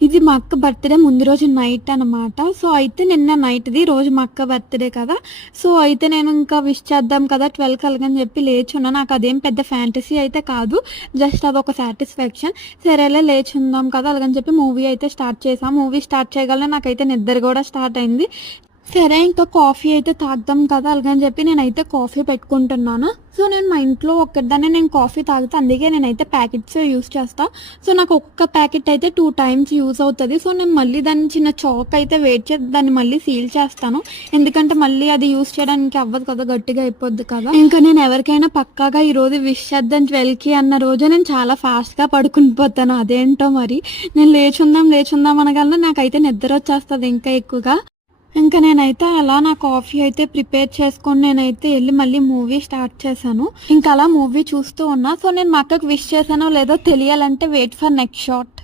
ఇది మా అక్క బర్త్‌డే ముందు రోజు నైట్ అనమాట. సో, అయితే నిన్న నైట్‌ది, రోజు మా అక్క బర్త్‌డే కదా! సో, అయితే నేను ఇంకా విష్ చేద్దాం కదా 12కి అలాగని చెప్పి లేచున్నా. నాకదేం పెద్ద ఫ్యాంటసీ అయితే కాదు. జస్ట్ అదొక సాటిస్ఫాక్షన్. సరేలే లేచుందాం కదా! అలాగని చెప్పి మూవీ అయితే స్టార్ట్ చేశా. మూవీ స్టార్ట్ చేయగానే నాకైతే నిద్ర గూడా స్టార్ట్ అయింది. సరే ఇంకా కాఫీ అయితే తాగుదాం కదా! అలాగని చెప్పి నేనైతే కాఫీ పెట్టుకుంటున్నాను. సో, నేను మా ఇంట్లో ఒక్కదాన్నే నేను కాఫీ తాగుతా. అందుకే నేనైతే ప్యాకెట్స్ యూజ్ చేస్తా. సో, నాకు ఒక్కొక్క ప్యాకెట్ అయితే 2 టైమ్స్ యూజ్ అవుతది. సో, నేను మళ్ళీ దాన్ని చిన్న చాక్ అయితే వేడి చేసి దాన్ని మళ్ళీ సీల్ చేస్తాను. ఎందుకంటే మళ్ళీ అది యూజ్ చేయడానికి అవ్వదు కదా! గట్టిగా అయిపోద్ది కదా! ఇంకా నేను ఎవరికైనా పక్కాగా ఈరోజు విష్ చేద్దాం 12కి అన్న రోజు నేను చాలా ఫాస్ట్‌గా పడుకుని పోతాను. అదేంటో మరి. నేను లేచుందాం అనగానే నాకైతే నిద్ర వచ్చేస్తది ఇంకా ఎక్కువగా. ఇంక నేనైతే అలా నా కాఫీ అయితే ప్రిపేర్ చేసుకొని నేనైతే ఎళ్లి మళ్ళీ మూవీ స్టార్ట్ చేశాను. ఇంక అలా మూవీ చూస్తూ ఉన్నా. సో, నేను మా అక్కకి విష్ చేశానో లేదో తెలియాలంటే వెయిట్ ఫర్ నెక్స్ట్ షాట్.